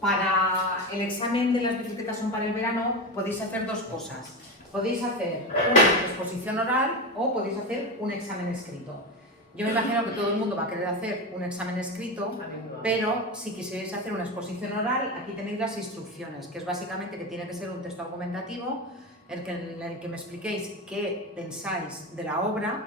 Para el examen de las bibliotecas son para el verano podéis hacer dos cosas. Podéis hacer una exposición oral o podéis hacer un examen escrito. Yo me imagino que todo el mundo va a querer hacer un examen escrito, pero si quisierais hacer una exposición oral, aquí tenéis las instrucciones, que es básicamente que tiene que ser un texto argumentativo en el que me expliquéis qué pensáis de la obra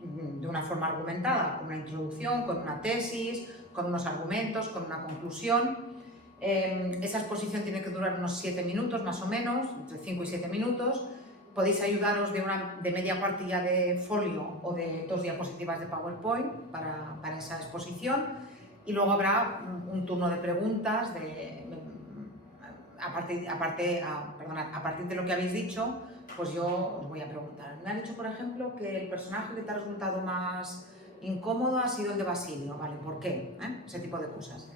de una forma argumentada, con una introducción, con una tesis, con unos argumentos, con una conclusión. Esa exposición tiene que durar unos 7 minutos más o menos, entre 5 y 7 minutos. Podéis ayudaros de media cuartilla de folio o de 2 diapositivas de PowerPoint para esa exposición, y luego habrá un turno de preguntas a partir de lo que habéis dicho, pues yo os voy a preguntar. Me han dicho, por ejemplo, que el personaje que te ha resultado más incómodo ha sido el de Basilio, ¿vale? ¿Por qué? Ese tipo de cosas.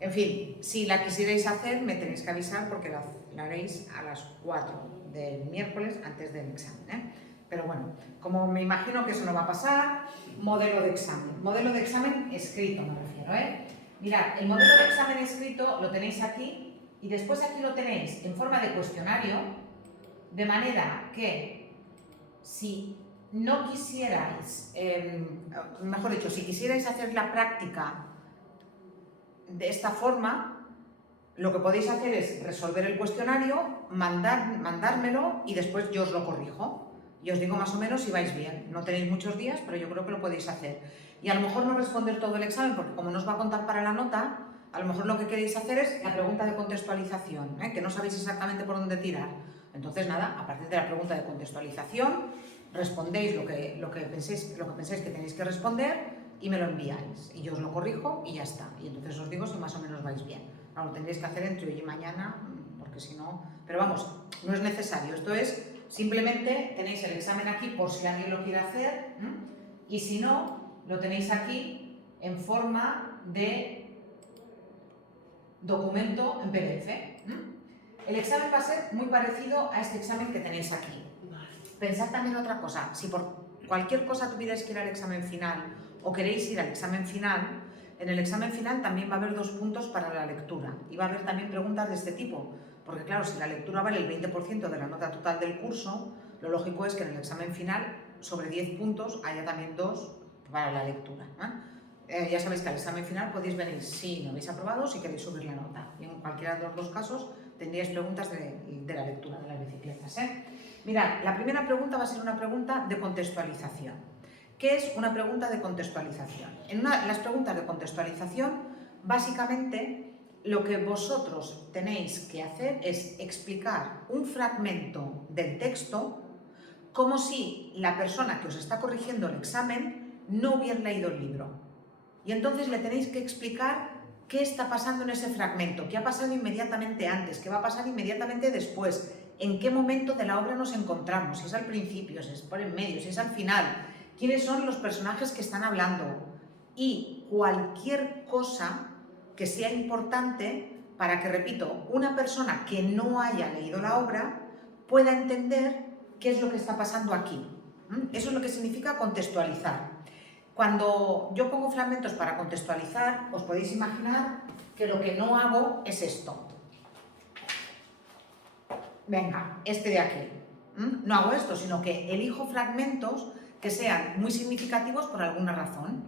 En fin, si la quisierais hacer, me tenéis que avisar porque la haréis a las 4 del miércoles antes del examen, Pero bueno, como me imagino que eso no va a pasar, modelo de examen escrito me refiero, Mirad, el modelo de examen escrito lo tenéis aquí y después aquí lo tenéis en forma de cuestionario, de manera que si no quisierais, mejor dicho, si quisierais hacer la práctica de esta forma, lo que podéis hacer es resolver el cuestionario, mandármelo y después yo os lo corrijo. Y os digo más o menos si vais bien. No tenéis muchos días, pero yo creo que lo podéis hacer. Y a lo mejor no responder todo el examen, porque como no os va a contar para la nota, a lo mejor lo que queréis hacer es la pregunta de contextualización, que no sabéis exactamente por dónde tirar. Entonces, nada, a partir de la pregunta de contextualización, respondéis lo que penséis que tenéis que responder y me lo enviáis. Y yo os lo corrijo y ya está. Y entonces os digo si más o menos vais bien. Lo tendréis que hacer entre hoy y mañana, porque si no... Pero vamos, no es necesario. Esto es, simplemente tenéis el examen aquí por si alguien lo quiere hacer, y si no, lo tenéis aquí en forma de documento en PDF. El examen va a ser muy parecido a este examen que tenéis aquí. Pensad también otra cosa. Si por cualquier cosa tuvierais que ir al examen final o queréis ir al examen final, en el examen final también va a haber 2 puntos para la lectura y va a haber también preguntas de este tipo, porque claro, si la lectura vale el 20% de la nota total del curso, lo lógico es que en el examen final, sobre 10 puntos, haya también 2 para la lectura. Ya sabéis que al examen final podéis venir si no habéis aprobado o si queréis subir la nota. Y en cualquiera de los 2 casos tendríais preguntas de la lectura de las bicicletas. Mirad, la primera pregunta va a ser una pregunta de contextualización. ¿Qué es una pregunta de contextualización? En las preguntas de contextualización, básicamente, lo que vosotros tenéis que hacer es explicar un fragmento del texto como si la persona que os está corrigiendo el examen no hubiera leído el libro. Y entonces le tenéis que explicar qué está pasando en ese fragmento, qué ha pasado inmediatamente antes, qué va a pasar inmediatamente después, en qué momento de la obra nos encontramos, si es al principio, si es por en medio, si es al final, quiénes son los personajes que están hablando y cualquier cosa que sea importante para que, repito, una persona que no haya leído la obra pueda entender qué es lo que está pasando aquí. Eso es lo que significa contextualizar. Cuando yo pongo fragmentos para contextualizar, os podéis imaginar que lo que no hago es esto. Venga, este de aquí. No hago esto, sino que elijo fragmentos que sean muy significativos por alguna razón.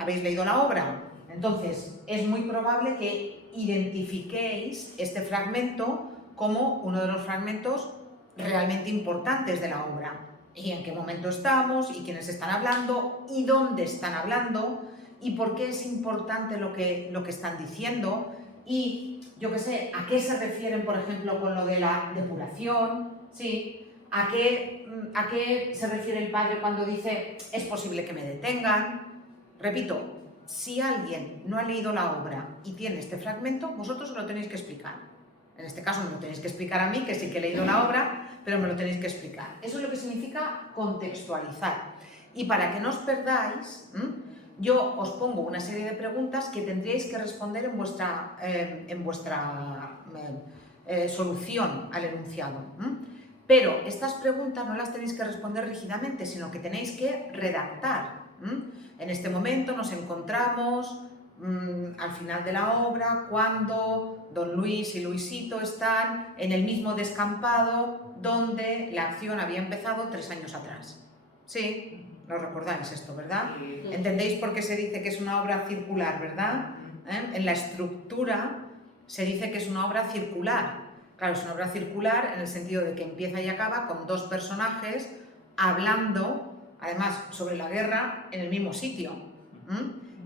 ¿Habéis leído la obra? Entonces, es muy probable que identifiquéis este fragmento como uno de los fragmentos realmente importantes de la obra. Y en qué momento estamos, y quiénes están hablando, y dónde están hablando, y por qué es importante lo que están diciendo, y yo qué sé, a qué se refieren, por ejemplo, con lo de la depuración, ¿sí? ¿A qué se refiere el padre cuando dice es posible que me detengan? Repito, si alguien no ha leído la obra y tiene este fragmento, vosotros os lo tenéis que explicar. En este caso me lo tenéis que explicar a mí, que sí que he leído la obra, pero me lo tenéis que explicar. Eso es lo que significa contextualizar. Y para que no os perdáis, yo os pongo una serie de preguntas que tendríais que responder en vuestra solución al enunciado. Pero estas preguntas no las tenéis que responder rígidamente, sino que tenéis que redactar. En este momento nos encontramos, al final de la obra, cuando don Luis y Luisito están en el mismo descampado donde la acción había empezado 3 años atrás. Sí, lo recordáis esto, ¿verdad? ¿Entendéis por qué se dice que es una obra circular, verdad? En la estructura se dice que es una obra circular. Claro, es una obra circular en el sentido de que empieza y acaba con 2 personajes hablando, además, sobre la guerra en el mismo sitio.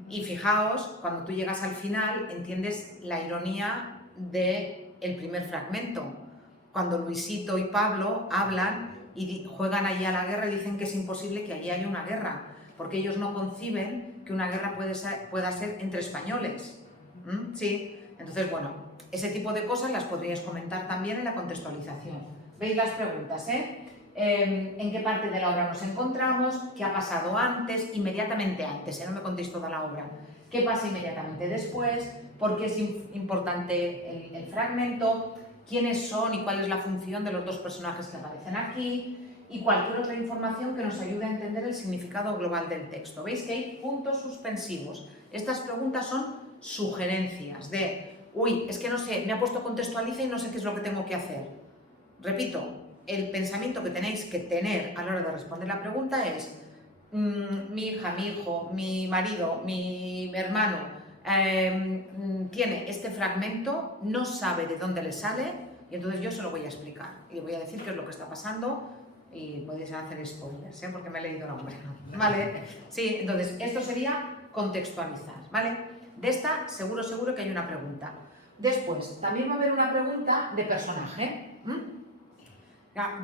Y fijaos, cuando tú llegas al final, entiendes la ironía del primer fragmento. Cuando Luisito y Pablo hablan y juegan allí a la guerra y dicen que es imposible que allí haya una guerra, porque ellos no conciben que una guerra pueda ser entre españoles. Sí, entonces, bueno, ese tipo de cosas las podríais comentar también en la contextualización. ¿Veis las preguntas, en qué parte de la obra nos encontramos, qué ha pasado antes, inmediatamente antes, no me contéis toda la obra, qué pasa inmediatamente después, por qué es importante el fragmento, quiénes son y cuál es la función de los 2 personajes que aparecen aquí y cualquier otra información que nos ayude a entender el significado global del texto. Veis que hay puntos suspensivos. Estas preguntas son sugerencias de, uy, es que no sé, me ha puesto contextualiza y no sé qué es lo que tengo que hacer. Repito, el pensamiento que tenéis que tener a la hora de responder la pregunta es mi hija, mi hijo, mi marido, mi hermano tiene este fragmento, no sabe de dónde le sale y entonces yo se lo voy a explicar y le voy a decir qué es lo que está pasando y podéis hacer spoilers, porque me he leído la obra, ¿vale? Sí, entonces esto sería contextualizar, ¿vale? De esta seguro que hay una pregunta. Después, también va a haber una pregunta de personaje.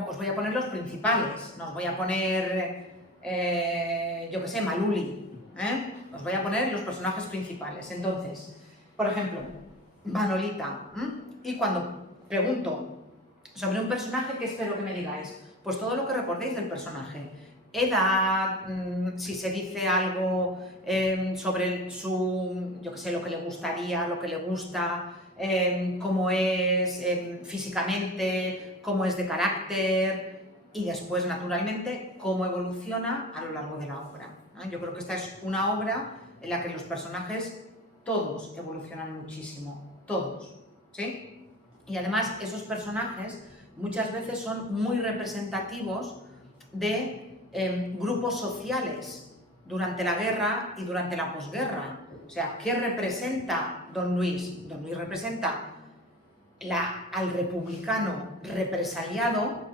Os voy a poner los principales, no os voy a poner, yo qué sé, Maluli, os voy a poner los personajes principales. Entonces, por ejemplo, Manolita, y cuando pregunto sobre un personaje, ¿qué espero que me digáis? Pues todo lo que recordéis del personaje. Edad, si se dice algo sobre su, yo qué sé, lo que le gustaría, lo que le gusta, cómo es físicamente, cómo es de carácter y después, naturalmente, cómo evoluciona a lo largo de la obra. Yo creo que esta es una obra en la que los personajes todos evolucionan muchísimo, todos, ¿sí? Y además esos personajes muchas veces son muy representativos de grupos sociales durante la guerra y durante la posguerra. O sea, ¿qué representa don Luis? Don Luis representa al republicano represaliado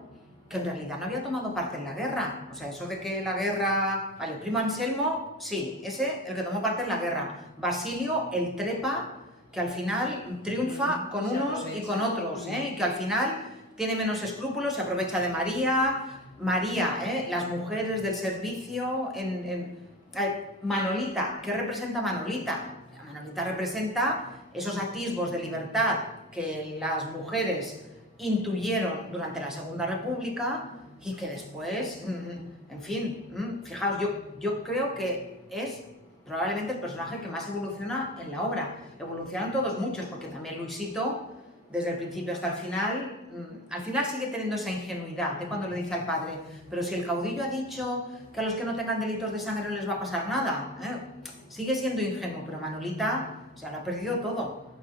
que en realidad no había tomado parte en la guerra. O sea, eso de que la guerra... Vale, el primo Anselmo, sí, ese el que tomó parte en la guerra. Basilio, el trepa, que al final triunfa con unos y con otros, y que al final tiene menos escrúpulos, se aprovecha de María, las mujeres del servicio, Manolita, ¿qué representa Manolita? Manolita representa esos atisbos de libertad que las mujeres intuyeron durante la Segunda República y que después, en fin, fijaos, yo creo que es probablemente el personaje que más evoluciona en la obra. Evolucionan todos muchos, porque también Luisito, desde el principio hasta al final sigue teniendo esa ingenuidad de cuando le dice al padre, pero si el caudillo ha dicho que a los que no tengan delitos de sangre no les va a pasar nada, sigue siendo ingenuo, pero Manolita, o sea, lo ha perdido todo.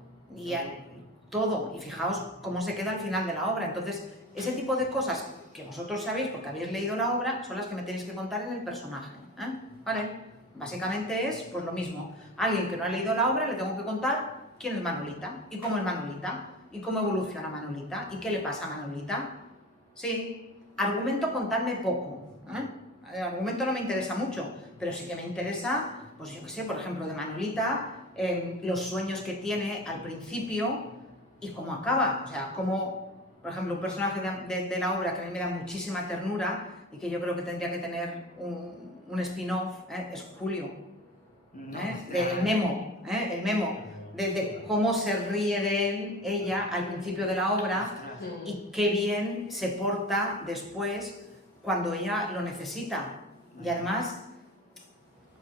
Todo, y fijaos cómo se queda al final de la obra. Entonces, ese tipo de cosas que vosotros sabéis porque habéis leído la obra son las que me tenéis que contar en el personaje, ¿vale? Básicamente es pues lo mismo. A alguien que no ha leído la obra le tengo que contar quién es Manolita y cómo es Manolita y cómo evoluciona Manolita y qué le pasa a Manolita. Sí, argumento contadme poco, El argumento no me interesa mucho, pero sí que me interesa, pues yo qué sé, por ejemplo, de Manolita, los sueños que tiene al principio y cómo acaba. O sea, como, por ejemplo, un personaje de la obra que a mí me da muchísima ternura y que yo creo que tendría que tener un spin-off, es Julio, el Memo, de cómo se ríe de él, ella, al principio de la obra y qué bien se porta después cuando ella lo necesita. Y además,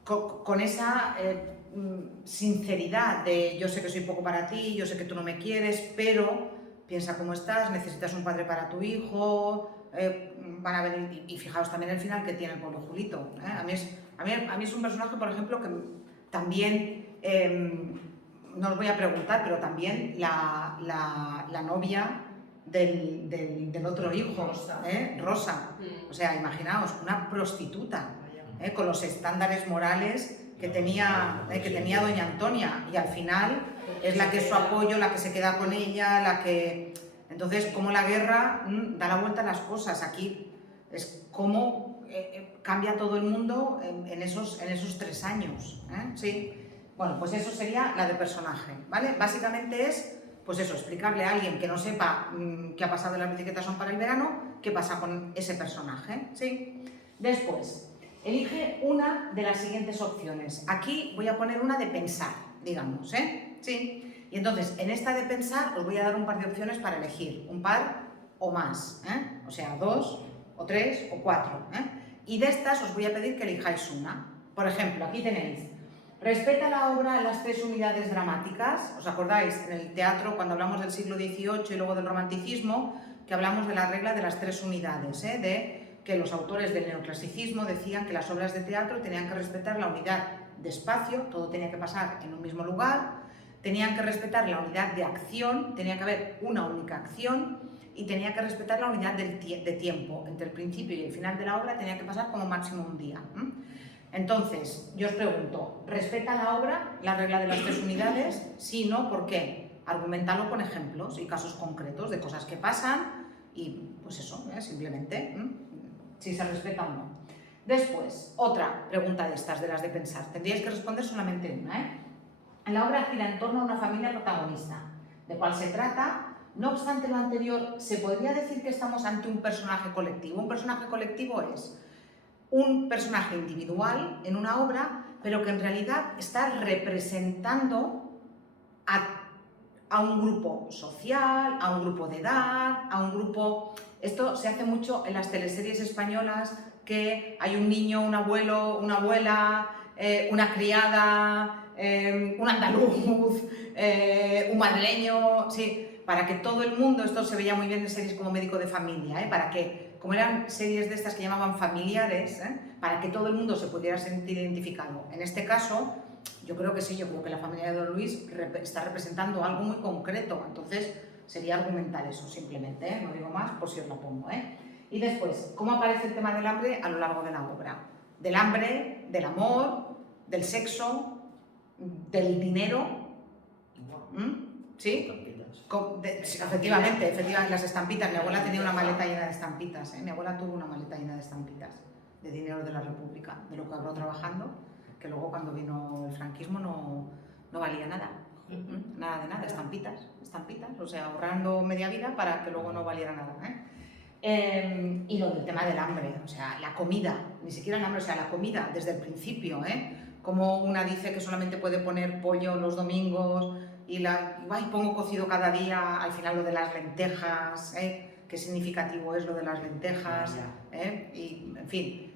con esa sinceridad de yo sé que soy poco para ti, yo sé que tú no me quieres, pero piensa cómo estás, necesitas un padre para tu hijo, van a venir, y fijaos también el final que tiene el pobre Julito. A mí es un personaje, por ejemplo, que también no os voy a preguntar, pero también la novia del otro hijo, Rosa. O sea, imaginaos, una prostituta, con los estándares morales que tenía doña Antonia, y al final es la que es su apoyo, la que se queda con ella, la que... Entonces, como la guerra da la vuelta a las cosas. Aquí es como cambia todo el mundo en esos 3 años. Sí. Bueno, pues eso sería la de personaje, ¿vale? Básicamente es, pues eso, explicarle a alguien que no sepa qué ha pasado en las bicicletas son para el verano, qué pasa con ese personaje, ¿sí? Después, elige una de las siguientes opciones. Aquí voy a poner una de pensar, digamos, ¿sí? Y entonces, en esta de pensar os voy a dar un par de opciones para elegir, un par o más, o sea, 2 o 3 o 4, y de estas os voy a pedir que elijáis una. Por ejemplo, aquí tenéis: respeta la obra las 3 unidades dramáticas. ¿Os acordáis? En el teatro, cuando hablamos del siglo XVIII y luego del romanticismo, que hablamos de la regla de las 3 unidades, de que los autores del neoclasicismo decían que las obras de teatro tenían que respetar la unidad de espacio, todo tenía que pasar en un mismo lugar, tenían que respetar la unidad de acción, tenía que haber una única acción, y tenía que respetar la unidad de tiempo. Entre el principio y el final de la obra tenía que pasar como máximo un día. Entonces, yo os pregunto, ¿respeta la obra la regla de las 3 unidades? Si no, ¿por qué? Argumentalo con ejemplos y casos concretos de cosas que pasan y, pues eso, simplemente, si se respeta o no. Después, otra pregunta de estas, de las de pensar. Tendríais que responder solamente una, En la obra gira en torno a una familia protagonista. ¿De cuál se trata? No obstante lo anterior, ¿se podría decir que estamos ante un personaje colectivo? Un personaje colectivo es un personaje individual en una obra, pero que en realidad está representando a un grupo social, a un grupo de edad, a un grupo... Esto se hace mucho en las teleseries españolas, que hay un niño, un abuelo, una abuela, una criada, un andaluz, un madrileño, sí, para que todo el mundo, esto se veía muy bien en series como Médico de Familia, para que, como eran series de estas que llamaban familiares, para que todo el mundo se pudiera sentir identificado. En este caso, yo creo que sí, yo creo que la familia de Don Luis está representando algo muy concreto, entonces sería argumentar eso simplemente, no digo más por si os la pongo. Y después, ¿cómo aparece el tema del hambre a lo largo de la obra? Del hambre, del amor, del sexo, del dinero, ¿sí? Efectivamente, las estampitas. Mi abuela tenía una maleta llena de estampitas, mi abuela tuvo una maleta llena de estampitas, de dinero de la República, de lo que habló trabajando, que luego cuando vino el franquismo no valía nada, nada de nada, estampitas, o sea, ahorrando media vida para que luego no valiera nada. Y lo del tema del hambre, o sea, la comida, ni siquiera el hambre, o sea, la comida desde el principio, como una dice que solamente puede poner pollo los domingos y pongo cocido cada día, al final lo de las lentejas, qué significativo es lo de las lentejas, y en fin,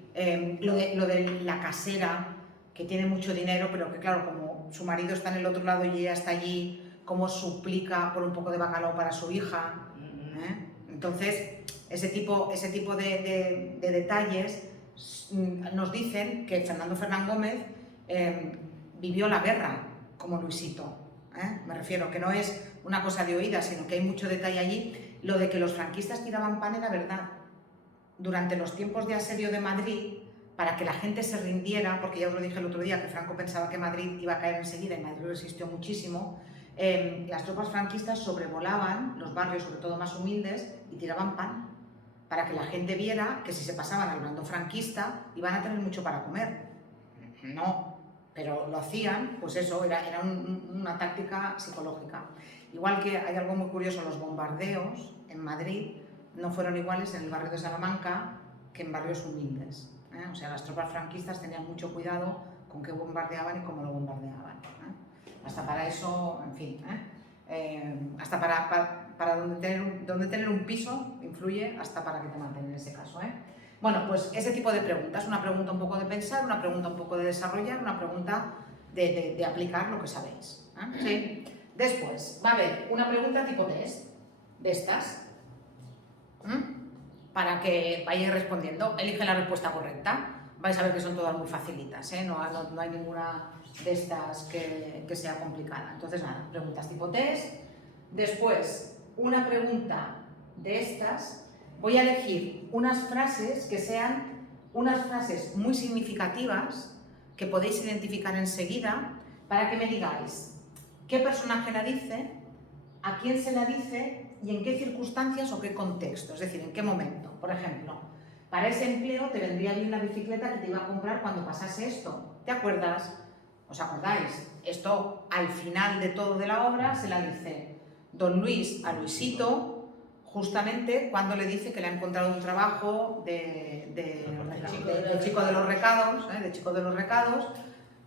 lo de la casera, que tiene mucho dinero, pero que claro, como su marido está en el otro lado y ella está allí, cómo suplica por un poco de bacalao para su hija, Entonces, ese tipo de detalles nos dicen que Fernando Fernán Gómez vivió la guerra como Luisito. Me refiero que no es una cosa de oídas, sino que hay mucho detalle allí. Lo de que los franquistas tiraban pan era verdad. Durante los tiempos de asedio de Madrid, para que la gente se rindiera, porque ya os lo dije el otro día, que Franco pensaba que Madrid iba a caer enseguida y Madrid resistió muchísimo, las tropas franquistas sobrevolaban los barrios, sobre todo más humildes, y tiraban pan, para que la gente viera que si se pasaban al bando franquista iban a tener mucho para comer. No, pero lo hacían, pues eso, era una táctica psicológica. Igual que hay algo muy curioso, los bombardeos en Madrid no fueron iguales en el barrio de Salamanca que en barrios humildes. O sea, las tropas franquistas tenían mucho cuidado con qué bombardeaban y cómo lo bombardeaban. Hasta para eso, en fin, hasta para donde tener un piso influye hasta para que te maten en ese caso. Bueno, pues ese tipo de preguntas, una pregunta un poco de pensar, una pregunta un poco de desarrollar, una pregunta de aplicar lo que sabéis. ¿Sí? Después va a haber una pregunta tipo test, de estas, para que vayáis respondiendo. Elige la respuesta correcta. Vais a ver que son todas muy facilitas, no hay de estas que sea complicada. Entonces, nada, preguntas tipo test. Después, una pregunta de estas, voy a elegir unas frases que sean unas frases muy significativas que podéis identificar enseguida para que me digáis qué personaje la dice, a quién se la dice y en qué circunstancias o qué contexto, es decir, en qué momento. Por ejemplo, para ese empleo te vendría bien la bicicleta que te iba a comprar cuando pasase esto. ¿Te acuerdas? ¿Os acordáis? Esto al final de todo de la obra se la dice don Luis a Luisito, justamente cuando le dice que le ha encontrado un trabajo de chico de los recados,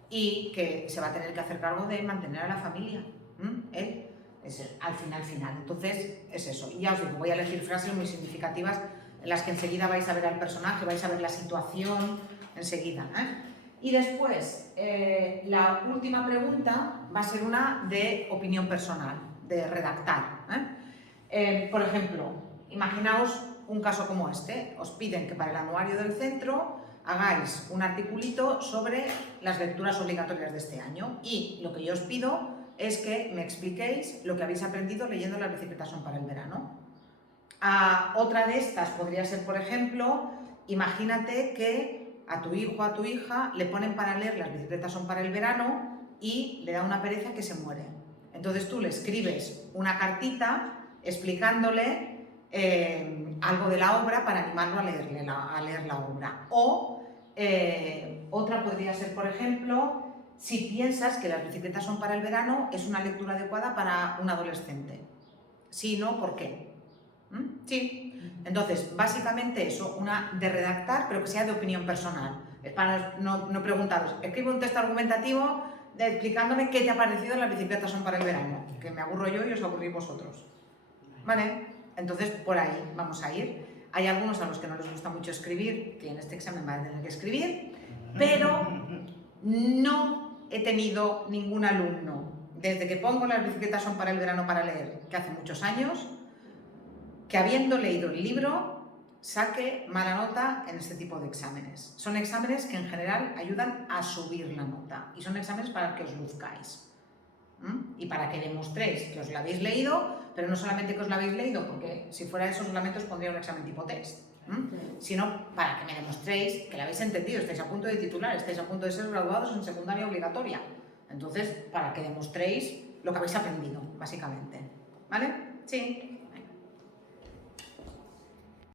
y que se va a tener que hacer cargo de mantener a la familia. Él es al final. Entonces es eso. Y ya os digo, voy a elegir frases muy significativas en las que enseguida vais a ver al personaje, vais a ver la situación enseguida. Y después, la última pregunta va a ser una de opinión personal, de redactar. Por ejemplo, imaginaos un caso como este. Os piden que para el anuario del centro hagáis un articulito sobre las lecturas obligatorias de este año. Y lo que yo os pido es que me expliquéis lo que habéis aprendido leyendo Las bicicletas son para el verano. Otra de estas podría ser, por ejemplo, imagínate que a tu hijo o a tu hija le ponen para leer Las bicicletas son para el verano y le da una pereza que se muere. Entonces tú le escribes una cartita explicándole algo de la obra para animarlo a leer la obra. O otra podría ser, por ejemplo, si piensas que Las bicicletas son para el verano, es una lectura adecuada para un adolescente. Si no, ¿por qué? Sí. Entonces, básicamente eso, una de redactar, pero que sea de opinión personal. Es para no preguntaros, escribe un texto argumentativo explicándome qué te ha parecido Las bicicletas son para el verano, que me aburro yo y os aburrís vosotros. ¿Vale? Entonces, por ahí vamos a ir. Hay algunos a los que no les gusta mucho escribir, que en este examen van a tener que escribir, pero no he tenido ningún alumno, desde que pongo Las bicicletas son para el verano para leer, que hace muchos años, que habiendo leído el libro saque mala nota en este tipo de exámenes. Son exámenes que en general ayudan a subir la nota y son exámenes para que os luzcáis y para que demostréis que os la habéis leído, pero no solamente que os la habéis leído, porque si fuera eso solamente os pondría un examen tipo test, sino para que me demostréis que la habéis entendido, estáis a punto de titular, estáis a punto de ser graduados en secundaria obligatoria. Entonces, para que demostréis lo que habéis aprendido, básicamente. ¿Vale? Sí.